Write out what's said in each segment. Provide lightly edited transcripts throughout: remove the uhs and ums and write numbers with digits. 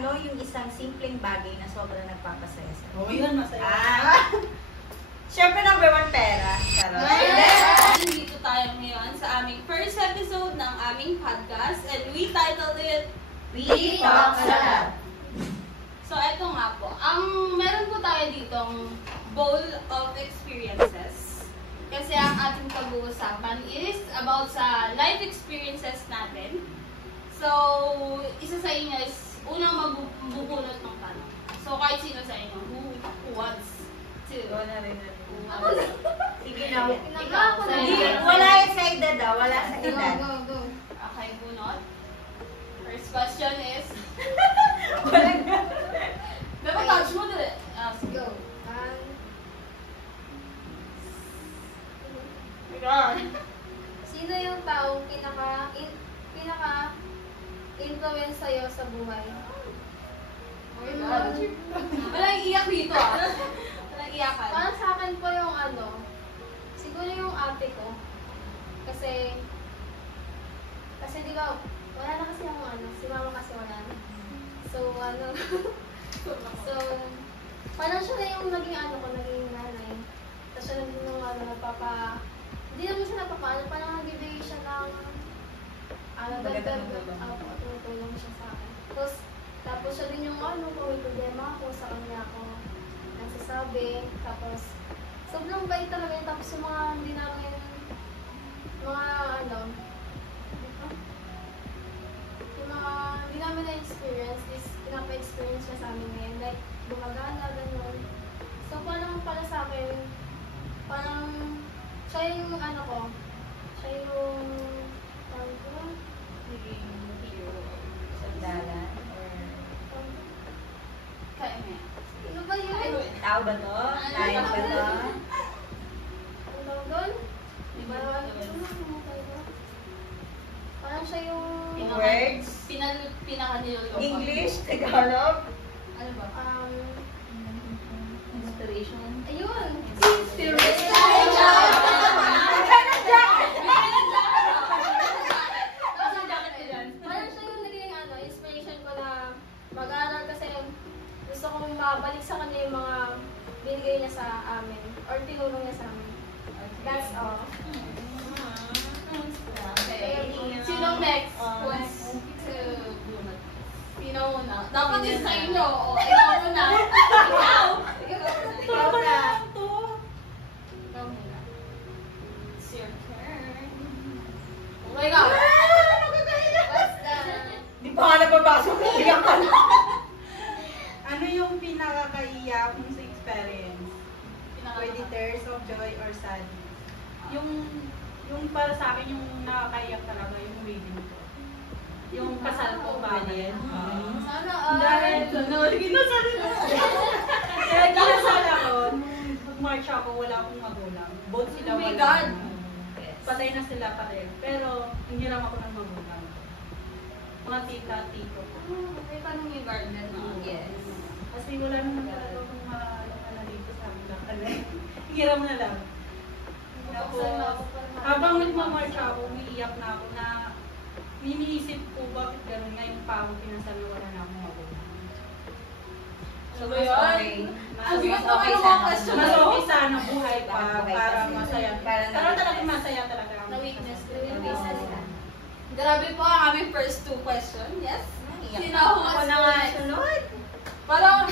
ano yung isang simpleng bagay na sobrang nagpapasaya sa'yo? Oo, yun, masaya. Siyempre, number 1, pera. Nandito tayo ngayon sa aming first episode ng aming podcast and we titled it We Talk Salad. So, eto nga po. Meron po tayo ditong bowl of experiences. Kasi ang ating pag-uusapan is about sa life experiences natin. So, isa sa inyo is unang magbubulot ng tanong. So, kahit sino sa inyo, who wants to? Wala rin na. Sige na. Wala yung sa edad daw. Wala sa edad. Go. Okay, bunot. First question is... Wala na. Dapat touch mo dali. Go. Sino yung taong pinaka-influence sa'yo sa buhay? Oh my God. Walang iyak dito Walang iyakan. Parang sa akin po yung siguro yung ate ko. Kasi di ba, wala na kasi akong si mama kasi wala na. So, so, parang siya na yung naging naging nanay. Tapos siya naging yung hindi naman siya napapaano, parang nagbibigay siya ng tumutulong siya sa akin. Tapos siya din yung kung may problema ako, sa kanya ako nagsasabi. Tapos, sobrang bait talaga yun. Tapos yung mga hindi namin, hindi namin na-experience, is pinapa-experience siya sa amin ngayon. Like, gumagana, ganun. So, parang para sa akin, parang, siya yung siya yung, Naging hero. Sandalan? Kaya mo yan. ano ba yun? Tao ba to? Kaya ba to? Ang tawag doon? Parang siya yung, Words? Pinaka-niloloko. English? Tagalog? Ano ba? Inspiration? ayun! Parang siya yung naging inspiration ko na mag-aaral kasi gusto kong mabalik sa kanya yung mga binigay niya sa amin or tinulong niya sa amin. That's all. Okay. Sino next? Wants to bunot? Sino muna? Dapat din sa inyo. Ikaw muna. Ikaw! Ikaw muna. Ikaw muna. It's your turn. Oh my God! What's that? Di pa nga napapasok. Iyak ka na. Ano yung pinakakaiyak mo sa experience? Pwede tears of joy or sad? Yung para sa akin, yung nakakaiyak talaga, yung wedding ko. Yung kasal ko ba din? Sana Dahil, kinasal ko. Kaya kinasal ako, mag-march ako, wala akong magulang. Both sila Oh my wala. God. Patay na sila pareho. Pero, hiniram ako ng magulang. Mga tita, tito ko. May tanong yung garden na. Yes. Kasi wala naman talaga kung na dito sa amin. Hiniram mo na lang. Tapos, habang nagmamarch ako, umiiyak na ako na iniisip ko bakit gano'n ngayon pa ako pinasal na wala na akong magulang. So, mas okay. Mas okay sana. Mas okay sana buhay pa Buhay para pa. masaya. Para Pero talagang masaya talaga. Na witness. Oo. Grabe po ang aming first 2 question. Yes? Iyak Sino na. ako Ako na nga sunod. Parang,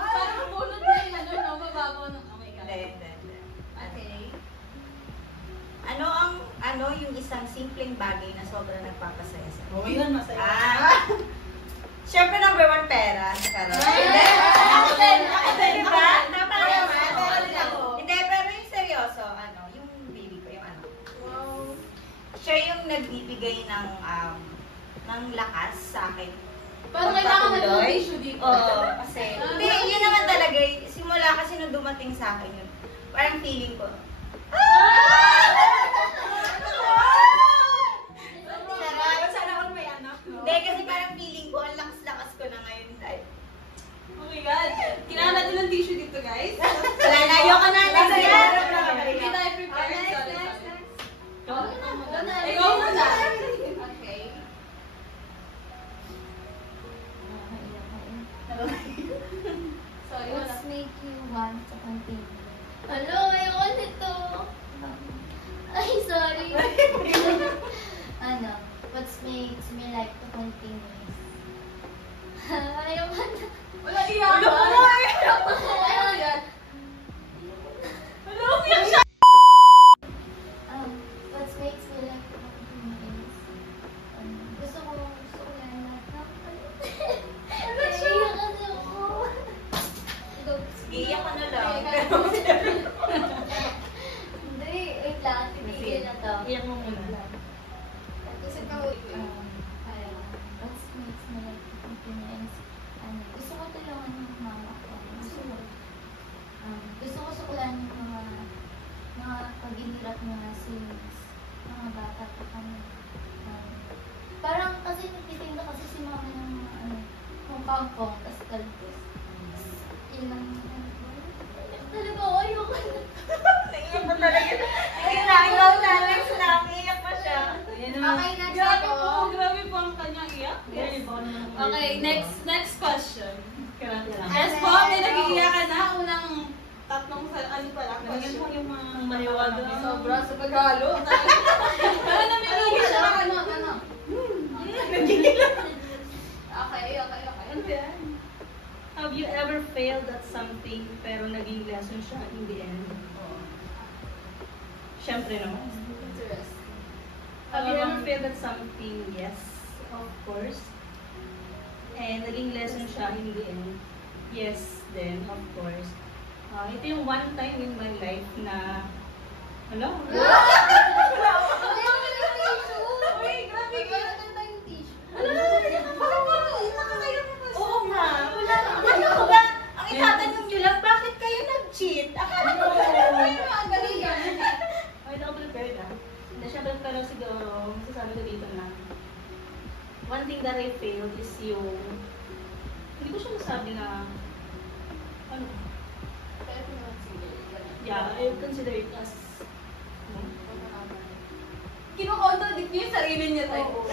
parang bunot na yung mababaw ng, oh my God. Hindi. Okay. Ano yung isang simpleng bagay na sobrang nagpapasaya sa'yo? Oo, yun, masaya. Siyempre, number 1, pera. Hindi. Diba? Hindi, pero yung seryoso, yung baby ko, yung anak ko. Wow. Siya yung nagbibigay ng lakas sa akin. Parang kailangan na ng Pagpatuloy. tissue dito. Oo, kasi, hindi, yun naman talaga, simula kasi nung dumating sa akin yun, parang feeling ko, Sana all may anak, no? hindi, kasi parang feeling ko, ang lakas-lakas ko na ngayon dahil, Oh my God. Kailangan natin ng tissue dito, guys. wala na, ayoko na, next year. Hindi tayo prepared. Next. Sorry. Ikaw muna. Wala. Ikaw muna. Okay. to continue. Hello, ayoko nito. Ay, sorry. Ano, what makes me like to continue is... Ayoko na. Wala iyak. Ayoko na. Wala umiyak siya. What makes me like to continue is... gusto ko yan lahat ng... Naiiyak kasi ako. Go. Iiyak ka na lang. Hindi, wait lang. Tigil na to. Iyak mo muna. Kasi pa What makes me like to continue is... gusto ko tulungan yung mama ko. Gusto ko sukulan yung mga paghihirap niya since mga bata pa kami. Parang kasi nagtitinda kasi si mama ng kung kangkong, tas kalbos. Yun lang. Talaga ako, ayoko na. Naiiyak pa talaga. Ayun na, ikaw na. Next na. Iiyak pa siya. Ayan naman. Okay, next Grabe ako. po, grabe po ang kanyang iyak. Yes. Okay, next question. Kailangan. Yes po, may nag-iiyakan na. Unang tatlong ano pala, Nalagyan mo question. yung mga maniwala. Sobra sa paghalo. Pero namimili siya. Ano? Okay. Ano yan? Have you ever failed at something pero naging lesson siya in the end? Siyempre naman. Interesting. Have you ever failed at something? Yes, of course. And naging lesson siya in the end? Yes, then, of course. Ito yung one time in my life na, ano? Ayoko na yung tissue. Uy, grabe ka. Wala na tayong tissue. Oo nga. Wala. Ano ko ba? Ang itatanong nyo lang, bakit kayo nag-cheat? Akala ko ba naman? Ang galing yan. Ay, hindi ako prepared ah. Hindi, syempre pero siguro, masasabi ko dito na, one thing that I failed is yung, hindi ko siya masabi na, ano, yeah, I would consider it as, Kino-contradict niyo yung sarili niya tayo.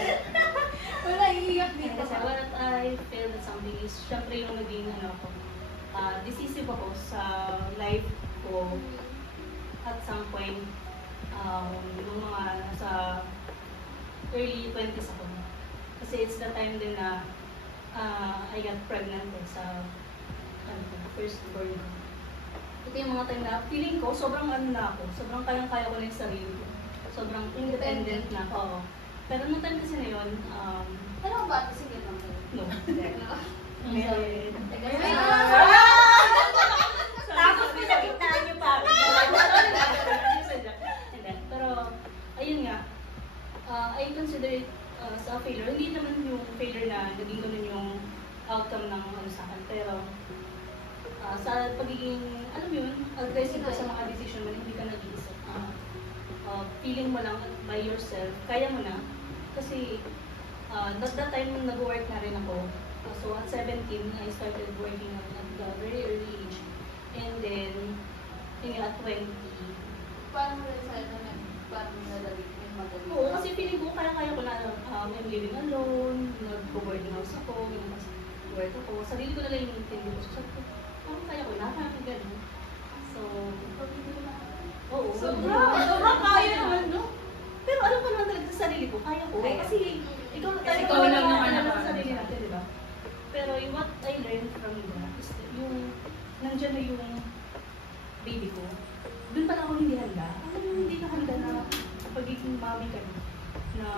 Wala, iiyak yeah, dito. kasi what I failed at something is, syempre yung naging, ano ako, decisive ako sa life ko at some point, yung mga nasa early 20s ako. Kasi it's the time din na I got pregnant sa first born ko. Ito yung mga time na feeling ko, sobrang ano na ako, sobrang kayang-kaya ko na yung sarili ko. Sobrang independent na ako. Pero nung time kasi na yun, Ano ba? Sige lang. no. Sorry. Tapos pinagitnaan nyo pa. Pero, ayun nga, I consider it as a failure. Hindi naman yung failure na naging ganun yung outcome ng ano sa akin. Pero, sa pagiging, alam mo yun, aggressive ka sa mga decision mo, hindi ka nag-iisip. Feeling mo lang by yourself, kaya mo na. Kasi, that time nag-work na rin ako. So, at 17, I started working at a very early age. And then, yun at 20, Paano mo decide na paano mo nalagay yung madali? oo, kasi feeling ko, kaya ko na, I'm living alone, nag-boarding house ako, work ako, sarili ko na lang yung intindi ko. So, kaya ko na, parang gano'n. So, oo. Sobrang kaya naman, no? Pero alam ko naman talaga sa sarili ko, kaya ko. Kaya. Kasi, ikaw Kasi ikaw ikaw lang lang naman naman sa naman. sarili natin, di ba? Pero yung what I learned from that is yung, nandiyan na yung baby ko. Doon pala ako hindi handa. Alam mo, hindi ka handa na pagiging mami ka na. Na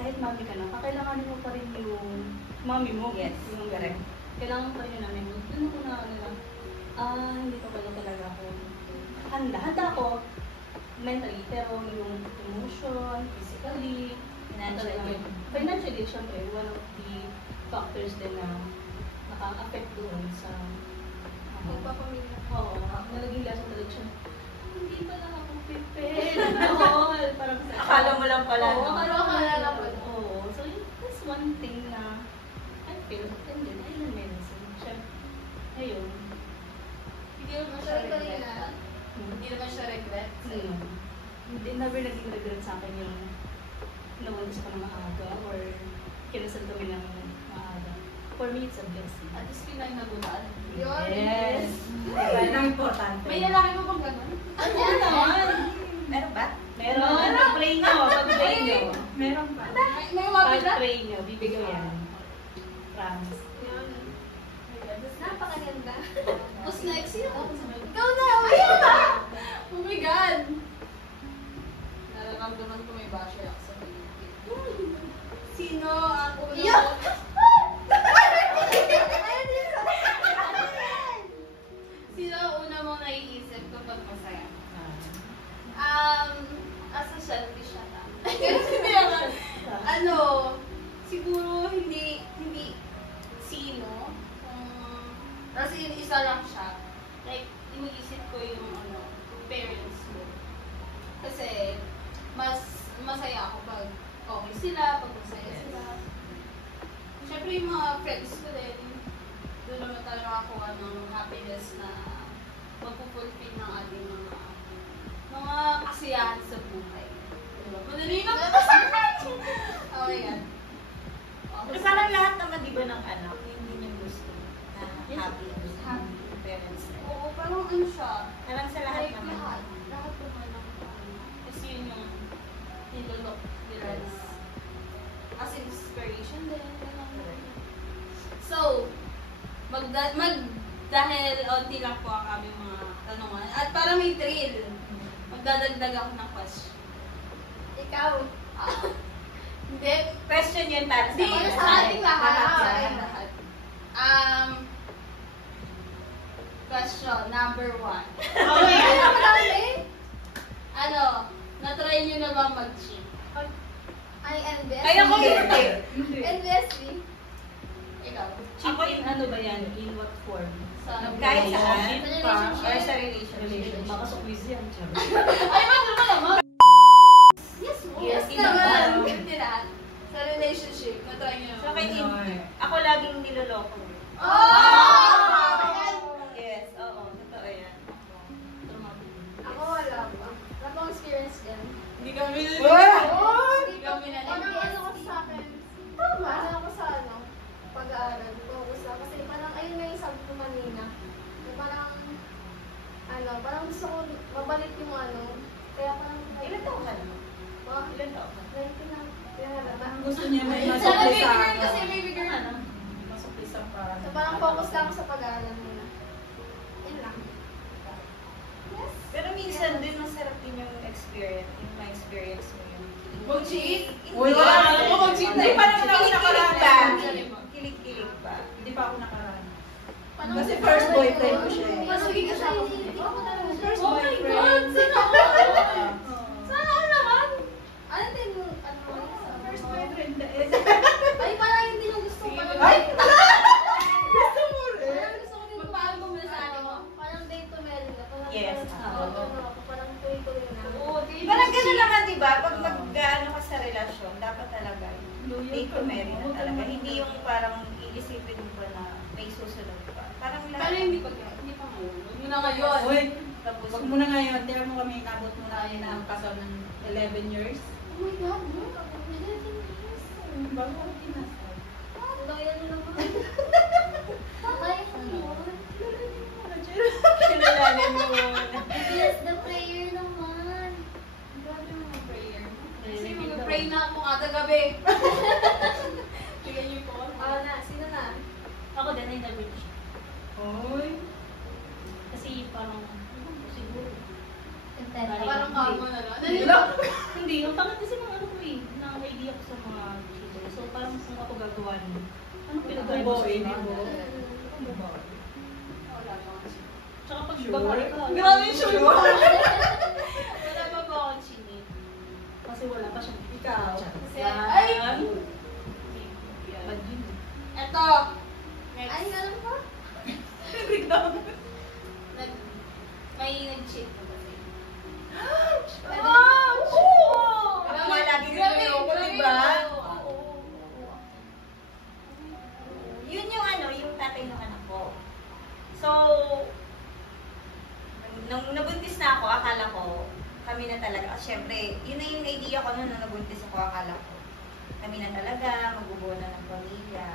kahit mami ka na, kakailanganin mo pa rin yung mami mo. Yes, Yung correct. kailangan pa rin yung namin mo. Doon ako na, hindi pa pala talaga ako handa. Handa ako mentally, pero yung emotion, physically, financially, syempre, one of the factors din na naka-affect doon sa Magpapamilya. oo, nalaging lesson talaga siya. Hindi pala ako prepared. Oo, parang sa Akala mo lang pala, Oo, no? parang Akala lang pala. pala. Oo, so that's one thing na I feel, and then I learned medicine. Syempre, ayun. Hindi naman siya Sorry, regret. kanina. Hindi naman siya regret. Hindi, never naging regret sa akin yung nawalis ko ng maaga or kinasal kami ng maaga. For me, it's a blessing. At least pinagnagulaan. Yun. Yes. Yan ang importante. May lalaki mo bang ganun? Ano naman? Meron ba? Meron. Pag-pray nyo. Pag-pray nyo. Meron pa. May umabot na? Pag-pray nyo. Bibigyan yan. Promise. Yun. Napakaganda. Tapos next, sino? Ikaw na! Ayaw na! Oh my God! Nararamdaman ko may basher ako sa paligid. Sino ang una Iyo! mo? Sino ang una mong naiisip kapag masaya? As a selfish siya na. Kasi naman, siguro hindi sino. Kasi yun isa lang siya. Like, iniisip ko yung parents mo. Kasi, mas masaya ako pag okay sila, pag masaya sila. Siyempre yung mga friends ko din, doon naman tayo nakakuha ng happiness na magpupulfill ng ating mga kasiyahan sa buhay. Diba? Madali lang. Okay yan. Pero parang lahat naman, di ba, ng anak, hindi nyo gusto na happy parents. Oo, parang ano siya. Parang sa lahat Like, naman. lahat naman ng kasi yun yung nilolok nila as inspiration din. So, dahil onti lang po ang aming mga tanungan, at para may thrill, magdadagdag ako ng question. Ikaw. Hindi. Question yun para sa Hindi, mga sa ating lahat. Lahat Sa yan. ating lahat. Question number 1. Na-try nyo na ba mag-cheat? Ay, NBS. Kaya ko hindi. NBSB. Ikaw? Ako yung ano ba yan? In what form? Sa Kahit saan? Relationship. Or sa relationship? Baka sa quiz yan. Ay, ano naman? Yes, mo. Yes, naman. naman. Hindi lahat. Sa relationship, na-try nyo So, kay Ano hindi. Ako laging niloloko. Oh! Yes, oo. Totoo yan. Ako wala pa. Wala pang experience dyan. Hindi kami Hindi kami na Ano ko sa akin? Tama. Ano ako sa pag-aaral. Focus lang. Kasi parang ayun na yung sabi ko kanina. Na parang gusto ko mabalik yung Kaya parang Ilan taon ka na? Ilan taon ka? 19 na. Kaya halata. Gusto niya may Sa baby masukli sa girl kasi baby girl. Masukli sa pa. So parang focus lang ako sa pag-aaral muna. Yun lang. Yes. Pero minsan din masarap din yung experience, yung ma-experience mo yung Mag-cheat? Uy, Hindi. wala. Ako mag-cheat na. Hindi pa naman ako Kilig-kilig nakaraan. ba? Kilig-kilig ba? Hindi pa ako nakaraan. Kasi first boyfriend ko siya eh. Mas magiging kasama ko. First Oh my boyfriend. God! Sana all! Oo. Sana all naman! Ano din First boyfriend. Ay, parang hindi yung gusto ko. Ay! Gusto mo rin? Parang gusto ko din. Magpaano mo muna sa atin mo? Parang date to marry na. Parang Yes. parang tuloy-tuloy na. Oo, Parang gano'n naman, di ba? Pag nag-ano ka sa relasyon, dapat talaga date to marry na talaga. Hindi yung parang iisipin mo pa na may susunod pa. Parang Pero lahat. hindi pa ngayon. Huwag mo na ngayon. Uy, Tapos, wag mo na ngayon. Tiyan mo kami, inabot mo na na ang kasal ng 11 years. Oh my God, no? 11 years. Bago ako kinasal. Ang loyal mo naman. Ay, kinalala mo muna. Yes, the prayer naman. Grabe yung mga prayer. Kasi mag-pray na ako kada gabi. Tingnan niyo po. Sino na? Ako din ay na-reach. Uy. Kasi parang, siguro. Parang kamo na lang. Hindi, yung pangit kasi ng ano ko eh, ng idea ko sa mga children. So parang kung ako gagawa niyo, ano pinagawa mo sa inyo? Wala pa kasi. Tsaka pag Sure? babae ka, Grabe yung sure mo. Wala pa po akong chinit. kasi wala pa siyang Ikaw. Kasi, ay! Bad yun. Eto. Ay, Next. alam ko? May nag-cheat na ba sa'yo? Ako nga lagi niloloko, di ba? Yun yung yung tatay ng anak ko. So, nung nabuntis na ako, akala ko, kami na talaga. Kasi syempre, yun na yung idea ko nung nabuntis ako, akala ko. Kami na talaga, magbubuo na ng pamilya.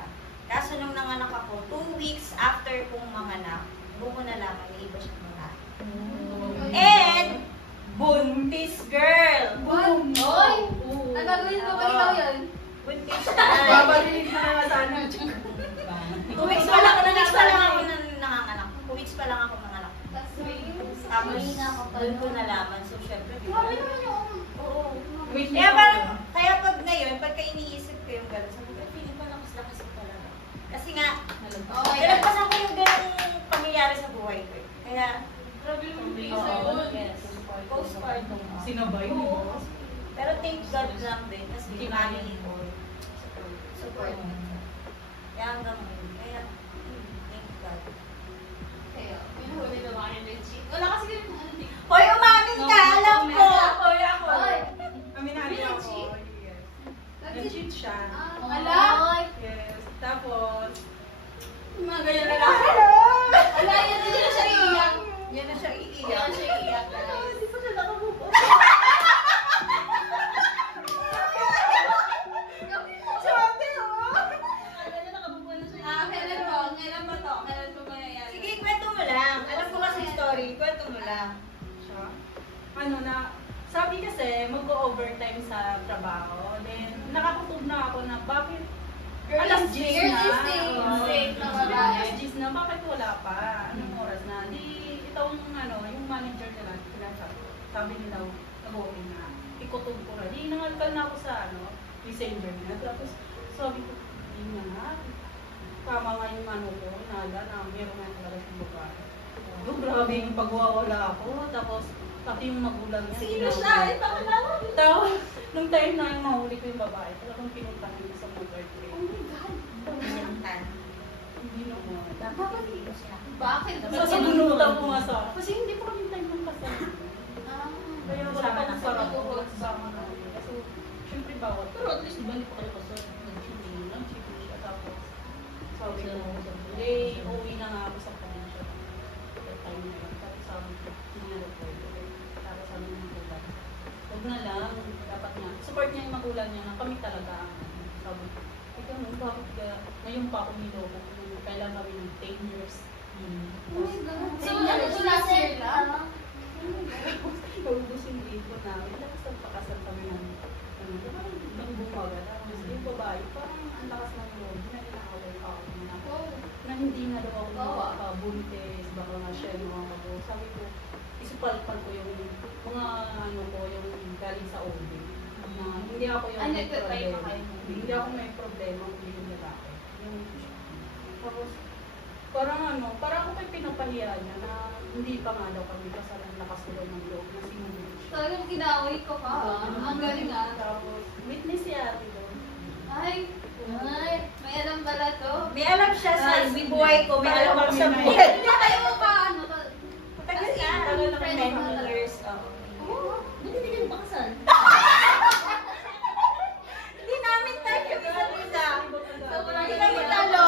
Kaso nung nanganak ako, 2 weeks after kong manganak, doon ko nalaman may iba siyang babae. And, buntis girl! What? Oy! Nagagawin mo ba ikaw yun? Buntis Babalikin ko na nga sana. 2 weeks pa lang ako nanganganak. 2 weeks pa lang ako nanganak. Tapos, doon ko nalaman. So, syempre, di ba? Grabe naman yung... Oo. Wait, Kaya parang, kaya pag ngayon, pagka iniisip ko yung gano'n, sabi ko, feeling pa lakas-lakas ko talaga. Kasi nga, nalagpasan ko yung gano'ng pangyayari sa buhay ko. Kaya, Grabe yung oo, yes. Postpartum. Sinabay mo. Pero thank God lang din, kasi family ko, support. Kaya hanggang ngayon, kaya, thank God. Kaya, pinuhuli na ba kayo ng cheat? Wala kasi ganun ano dito. Hoy, umamin ka! Alam ko! Hoy, ako. Oy! Aminado May ako. nag-cheat? Yes. Nag-cheat siya. Ala? Oy! Yes. Tapos, Mga ganyan na lang. Ala, yan na siya iiyak. Yan na siya Yan iiyak. siya iiyak. Hindi pa siya nakabubo. Sabi mo! Kailan to? Kailan ba to? Kailan to mangyayari? Sige, kwento mo lang. Alam ko kasi story. Kwento mo lang. siya. Ano na, sabi kasi, mag-overtime sa trabaho. Then, nakakatub na ako na bakit alas 10 Girl na. is safe. Oo. Safe na Sabi ko, babae. alas 10 na, bakit wala pa? Anong oras na? Di, itong ano, yung manager nila, sabi nila, nag-open na. Ikutub ko na. Di, nangalkal na ako sa ano, messenger niya. Tapos, sabi ko, yun na nga. Tama nga yung ano ko, nala na meron nga talaga yung babae. Oh, grabe yung pagwawala ako. Tapos, pati yung magulang niya. Sino siya? Ito ko lang. Tapos, nung time na yung mahuli ko yung babae, talagang pinuntahan niya sa mga birthday. Oh my God. Sinaktan. Hindi naman. Dapat dito siya. Bakit? Sasabunutan ko nga sa kasi hindi pa kami time ng kasal. Ah. Kaya wala pa ng sarap ko. Sama namin. Kasi, syempre bawat. Pero at least, di ba, hindi pa kayo kasal. Nag-cheating lang. Cheating siya. Tapos, sabi ko, hindi, uuwi na nga ako sa probinsya. That time na yun. Tapos sabi ko, hindi na ako. Tapos sabi ng magulang, huwag na lang. Dapat nga. Support niya yung magulang niya na kami talaga ang sabi ko. Ikaw mo, bakit ka, ngayon pa ako niloko. Kailan kami ng 10 years. Oh my God. So, ano to last year lang? Naubos yung ipon namin. Tapos nagpakasal kami ng bumaga. Tapos yung babae, parang ang lakas ng loob. Na inaaway pa ako na hindi na daw ako nakakabuntis. Baka nga siya yung mga ako. Sabi ko, isupalpal ko yung mga ano ko, yung galing sa OB. Na hindi ako yung may problema. Hindi ako may problema kung yung lalaki. Tapos, parang ano, parang ako kay pinapahiya niya na hindi pa nga daw kami kasalan nakasulong ng loob na sinunod siya. Talagang kinaway ko pa. Ang galing ah. Tapos, witness si ate doon. Ay, may alam pala to. May alam siya sa buhay ko. May alam ako sa buhay. Hindi tayo pa ano to. Tagal na. Tagal na For kami 10 years. Buti hindi ka napakasal. Hindi namin time yung isa't isa. Sobrang Hindi kami talo.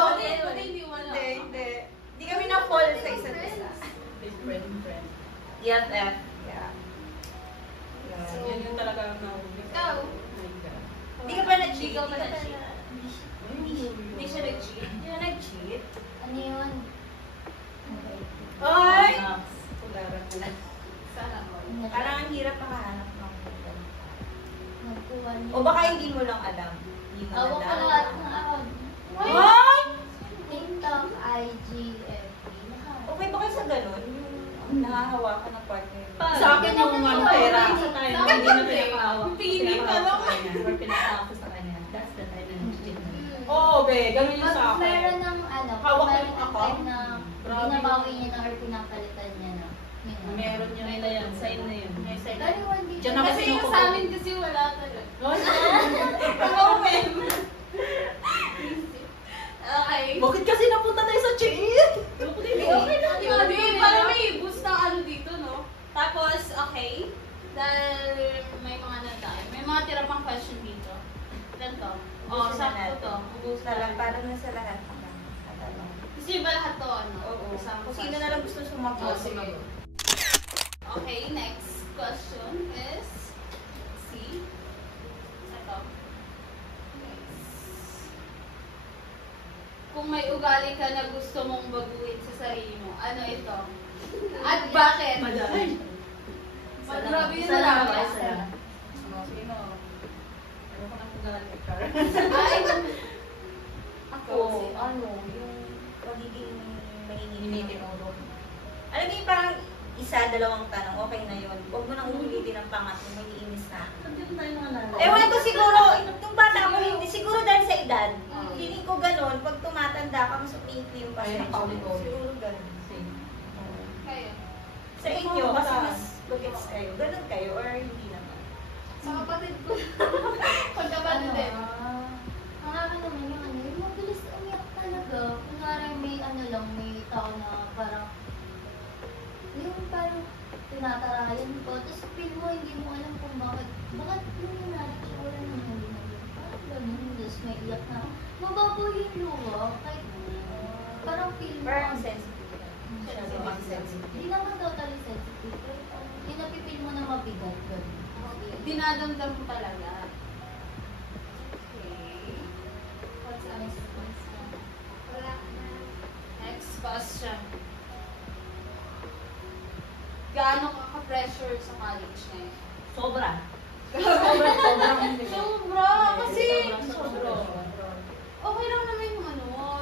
Hindi wala. Hindi. Hindi kami na-fall sa isa't isa. Best friend. EFF. Yeah. So, yun yung talaga ang nahuli. Ikaw? My God. Hindi ka ba nag-cheat? Hindi ka ba nag-cheat? Hindi siya nag-cheat. Hindi siya nag-cheat. Ano yun? Ay! Tularan ko. Sana all. Parang ang hirap makahanap ng ganun. Nagkuha niya. O baka hindi mo lang alam. Hindi mo Awak ka alam. lahat ng account. Ay! TikTok, IG, FB. Okay ba kayo sa ganun? Yung nahahawakan ng partner. Sa akin yung ano, pera. Sa tayo, Sa hindi na akin, pinapahawak. Piling ka lang. Or pinapahawak ko sa kanya. That's the time na nag-cheat. Oo, be. Ganun yung sa Pag Pag akin. meron ng ano, Hawak meron yung ng account. time na Grabe. binabawi niya na or pinapalitan niya na. Meron yun. May yan, sign na yun. May sign. Dalawa dito. Diyan ako Kasi yung sinukupo. sa amin kasi wala talaga. Open. Okay. Bakit kasi napunta tayo sa cheat? Okay lang yun. Di, parang may boost ng ano dito, no? Tapos, okay. Dahil may mga ano tayo. May mga tira pang question dito. Ilan to? Oo, sakto to. Ubus na lang. Para na sa lahat. Tatanong. Kasi ba lahat to, ano? Oo. Isang Kung sino question. na lang gusto sumagot. Oh, sige. Okay, next question is, let's see. Ito. kung may ugali ka na gusto mong baguhin sa sarili mo, ano ito? At bakit? Madami. Grabe yun Isa lang. lang. Isa lang. Sino? Ano ko nang ugali, Char? Ay, Ako, yung pagiging Initin ang ulo. Alam mo yung parang isa, dalawang tanong, okay na yun. Huwag mo nang ulitin ang pangatlo, may iinis na. Sabi tayo mga nanay. Ewan ko siguro, nung bata ako, hindi, siguro dahil sa edad. Mm. Feeling ko ganun, pag tumatanda ka, mas umiikli yung pasensya. paulit-ulit. Siguro ganun. Same. kayo. Sa inyo, kasi mas bagets kayo. Ganun kayo, or hindi naman. Sa kapatid ko. Pagkapatid din. Ang akin naman yung yung mabilis umiyak talaga. Kunwari may may tao na parang, yung parang tinatarayan ko, tapos feel mo, hindi mo alam kung bakit yung nangyari siya, wala naman ginagawa. Parang ganun, tapos may iyak na, mababaw yung luha, kahit parang feel mo. Parang sensitive ka. Sensitive. Masyado sensitive. Hindi naman totally sensitive, pero yung napipil mo na mabigat, ganun. Dinadamdam mo talaga. Okay. What's the next question? Wala na. Next question. Gaano ka ka-pressure sa college ngayon? Sobra. Sobra! Kasi, Sobra. okay lang naman yung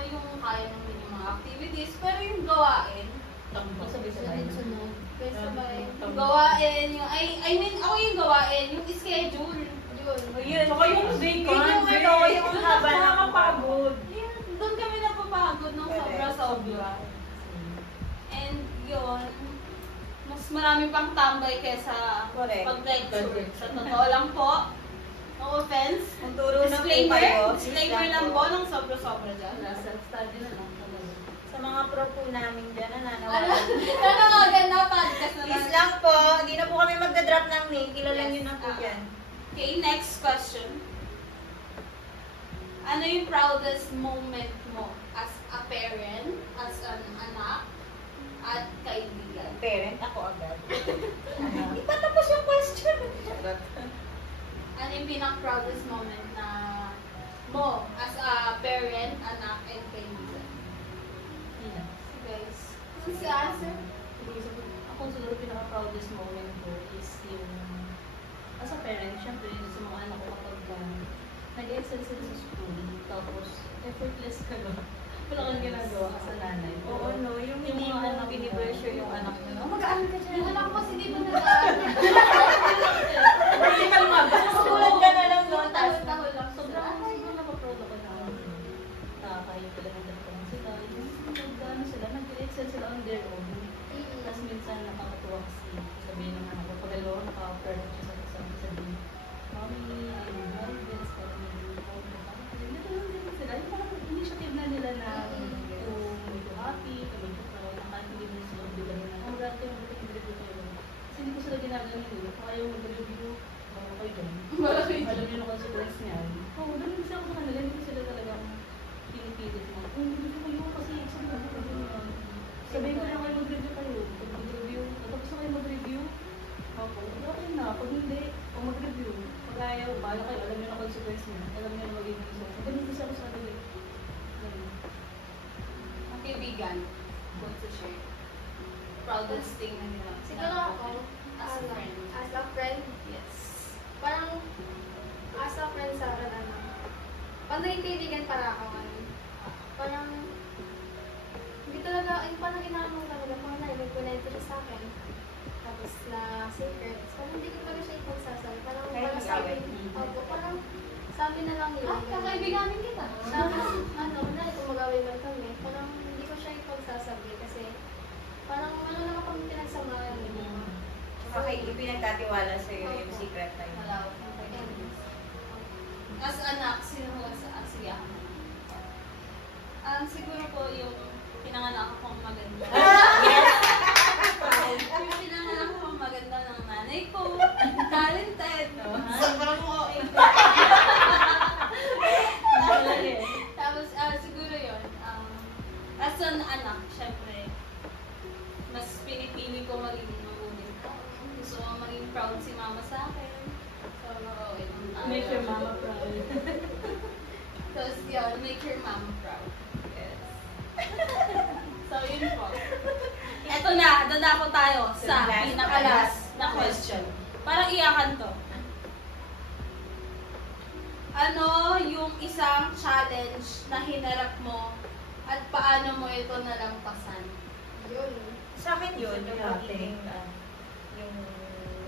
yung kaya naman yung mga activities, pero yung gawain, Tambak sabay-sabay. Sunod-sunod. Kaya sabay. yung gawain, I mean, ako yung gawain, yung schedule. Yun. Yun, Saka yung yun yung yung haba na Nakakapagod. Doon kami napapagod ng sobra-sobra. And yun, mas marami pang tambay kaysa Correct. pag-lecture. Sa totoo lang po, no offense. Kung turo na po kayo, Disclaimer lang po ng sobra-sobra dyan. Self-study na lang talaga. Sa mga pro po namin dyan, Ano? nananawagan. Nanawagan na podcast na Please lang po, hindi na po kami magdadrop ng name, kilala nyo na po yan. Okay, next question. Ano yung proudest moment mo as a parent, as an anak, at kaibigan? Parent, ako agad. Hindi pa tapos yung question. Ano yung pinaka-proudest moment na mo as a parent, anak, and kaibigan? Guys, Si answer? Ako siguro pinaka-proudest moment ko is yung as a parent, syempre sa mga anak ko kapag nag-excel sila sa school, tapos effortless ka ba? Wala kang ginagawa ka sa nanay. Oo, no, yung hindi mga mo anak binipressure yung anak mo. mo. Mag-aaral ka dyan. Yung anak ko kasi di ba nag-aaral? Practical math. Susulat ka na lang doon, tapos Tahol-tahol lang. Sobrang siguro napaproud ako na kahit elementary pa lang sila. Yung sila, nag-excel sila on their own. Tapos minsan nakakatuwa kasi sabihin ng anak ko, pag alawa naka-perfect siya sa kasama sabihin, Mommy, I'm very blessed that we ganito lang din sila. Yung parang initiative na nila na to make you happy, to make you proud, na kahit hindi mo sila bigahin na, oh, dati yung mag-review kayo. Kasi hindi ko sila ginagawa nila. Kung ayaw mag-review, bago kayo dyan. Alam niyo na consequence niyan. Oo, ganun kasi ako sa kanila. Hindi ko sila talagang pinipilit mo. Mag-review kayo kasi sabi ko mag-review. Sabihin ko na kayo mag-review kayo. Pag mag-review, tapos na kayo mag-review. Opo, okay na. Pag hindi, o mag-review. Pag ayaw, bahala kayo. Alam niyo na consequence niya. Alam niyo na magiging result. Ganun kasi ako sa kanila. Ganun. ang kaibigan, want to share. Proudest thing na nila. Siguro ako, As a friend. As a friend, Yes. parang as a friend sa akin, pag naging kaibigan para ako, parang hindi talaga, yung parang inaano talaga, parang may kunento siya sa akin. Tapos na secrets, parang hindi ko talaga siya ipagsasabi. Parang Kahit parang sa akin, mag-away. opo, parang sa amin na lang yun. Kakaibiganin kita. Sa amin, kung mag-away man kami, parang hindi ko siya ipagsasabi kasi parang ano naman kami pinagsamahan. pinagtatiwala sa'yo yung secret na yun. Wala. As anak, sino mo sa sige ako. Siguro po yung pinanganak akong maganda. Yung pinanganak akong maganda ng nanay ko. Talented. Sobrang mo. Tapos siguro yun. As an anak, syempre, mas pinipili ko maging mabuting tao. Gusto ko maging proud si mama sa akin. So, Make your mama proud. Tapos yun, make your mama proud. Yes. dadako tayo sa Last. pinaka-last na question. Parang iyakan to. Ano yung isang challenge na hinarap mo at paano mo ito nalampasan? Yun. Sa akin yun, yung Dati. pagiging, yung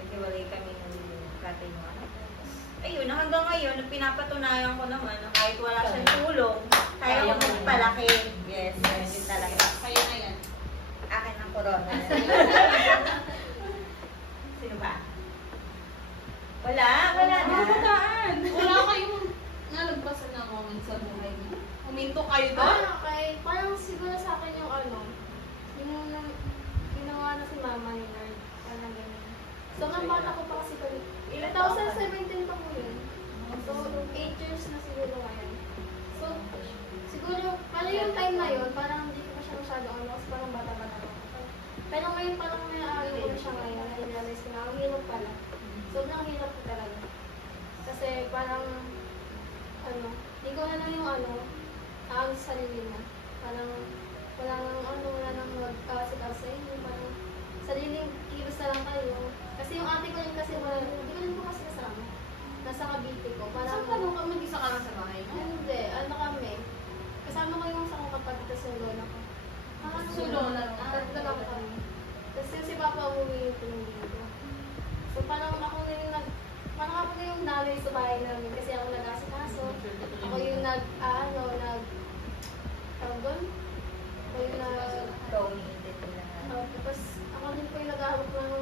naghiwalay kami ng tatay mo. Ayun, hanggang ngayon, pinapatunayan ko naman na kahit wala siyang tulong, kaya ko magpalaki. Yes, yun talaga. Kayo na yan. Akin ang corona. Sino ba? Wala na. Wala kayong nalagpasan na moment sa buhay niyo? Huminto kayo doon? Parang siguro sa akin yung yung ginawa na si mama ni Lord. Parang ganyan. So, nang bata ko pa kasi kami. 2017 pa po yun. So, 8 years na siguro ngayon. So, siguro, parang yung time na yun, parang hindi ko pa siya masyado kasi parang bata-bata ko. Pero ngayon parang may ko na siya ngayon. Na-realize ko na, ang hirap pala. Sobrang hirap ko talaga. Kasi parang, hindi ko na yung sa sarili mo. Parang, wala nang mag-sigaw sa inyo. Parang, sariling kilos na lang kayo. Kasi yung ate ko rin kasi, hindi ko rin po kasi kasama. Nasa Cavite ko. Parang, Saan ka nung mag-isa ka lang sa bahay mo? hindi, kami. Kasama ko yung sa kapatid, tas yung lola ko. So, lola. Tatlo lang kami. Tapos yung si Papa umuwi yung pinunggin ko. So parang ako na yung nanay sa bahay namin kasi ako nag-asikaso. Ako yung tawag doon? Ako yung tapos ako din po yung nag-ahawak ng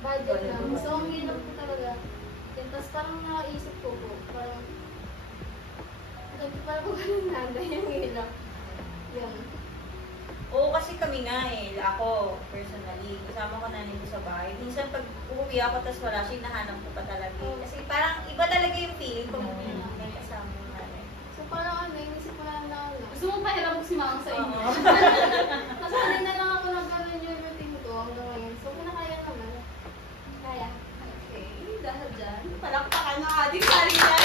budget lang. So ang hirap ko talaga. Tapos parang naisip ko po, parang ko ganun nanay yung hirap. Yun. Oo, kasi kami nga ako, personally, kasama ko nanay ko sa bahay. Minsan pag uuwi ako, tas wala siya, hinahanap ko pa talaga. Kasi parang iba talaga yung feeling kung may kasama yung nanay. So parang inisip ko lang na Gusto mo pahiram ko si mama sa inyo? nasanay na lang ako na gano'n yung routine ko hanggang ngayon. So kinakaya naman. Kaya. Okay, dahil dyan, palakpakan ng ating sarili.